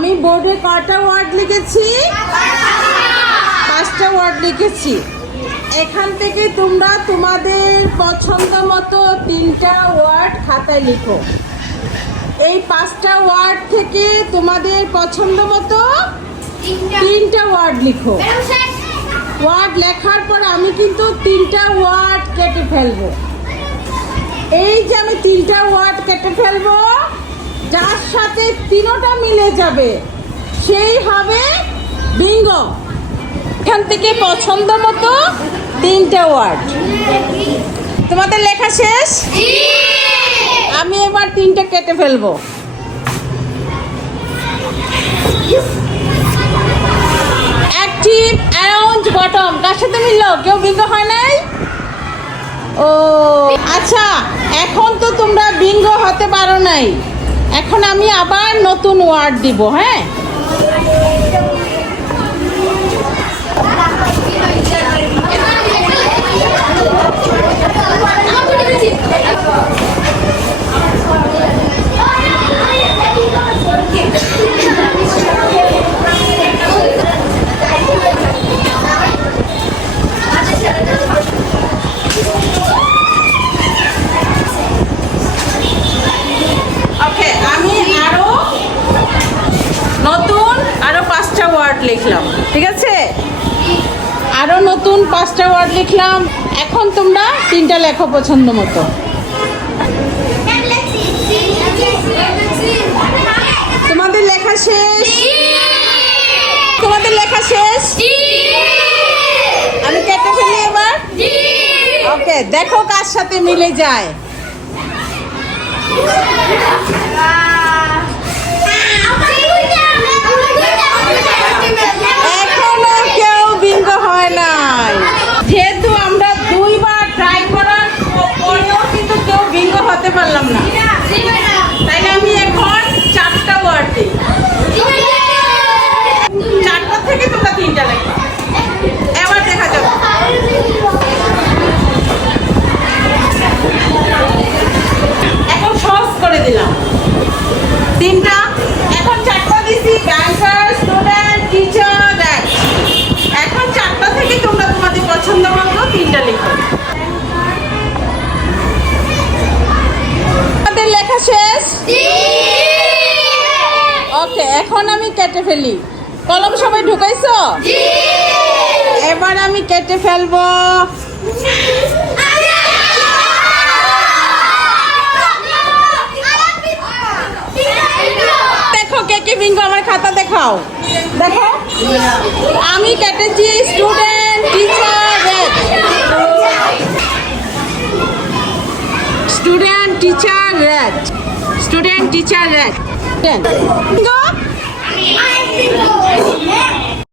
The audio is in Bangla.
আমি বোর্ডে কয়টা ওয়ার্ড লিখেছি? 5টা ওয়ার্ড লিখেছি। এখান থেকে তোমরা তোমাদের পছন্দ মতো 3টা ওয়ার্ড খাতায় লিখো। এই 5টা ওয়ার্ড থেকে তোমাদের পছন্দ মতো 3টা ওয়ার্ড লিখো। ওয়ার্ড লেখার পর আমি কিন্তু 3টা ওয়ার্ড কেটে ফেলবো। এই যে আমি 3টা ওয়ার্ড কেটে ফেলবো, যার সাথে 3টা মিলে যাবে সেই হবে বিঙ্গো। এখান থেকে পছন্দ মতো 3টা ওয়ার্ড। তোমাদের লেখা শেষ? আমি এবার 3টা কেটে ফেলবো। অ্যাক্টিভ, অ্যারাউন্ড, বটম কার সাথে মিললো? কেউ বিঙ্গো হয় নাই? ও আচ্ছা, এখন তো তোমরা বিঙ্গো হতে পারো নাই। এখন আমি আবার নতুন ওয়ার্ড দিব। হ্যাঁ, লিখলাম, ঠিক আছে? আরো নতুন 5টা ওয়ার্ড লিখলাম। এখন তোমরা 3টা লেখো পছন্দ মতো। তোমাদের লেখা শেষ? তোমাদের লেখা শেষ? আমি কেটে ফেলি এবার। ওকে, দেখো কার সাথে মিলে যায়। এখনো কেউ বিঙ্গো হয় নাই। যেহেতু আমরা 2বার ট্রাই করার পরেও কিন্তু কেউ বিঙ্গো হতে পারলাম না, তাই আমি এখন 4টা ওয়ার্ড দিই। 4টা থেকে তোমরা 3টা লেখো। এবার দেখা যাবে। এখন সহজ করে দিলাম। 3টা, এখন 4টা দিছি। ব্যাংকার, স্টুডেন্ট, টিচার, দ্যাট। এখন 4টা থেকে তোমরা তোমাদের পছন্দ মতো 3টা লিখো। তোমাদের লেখা শেষ? ওকে, এখন আমি কেটে ফেলি। কলম সবাই ঢুকাইছো? এবার আমি কেটে ফেলবো। দেখো কে কে বিঙ্গো, আমার খাতা দেখাও। দেখো আমি কেটেছি student, teacher, red. Student, teacher, red. Student, teacher, red. Bingo.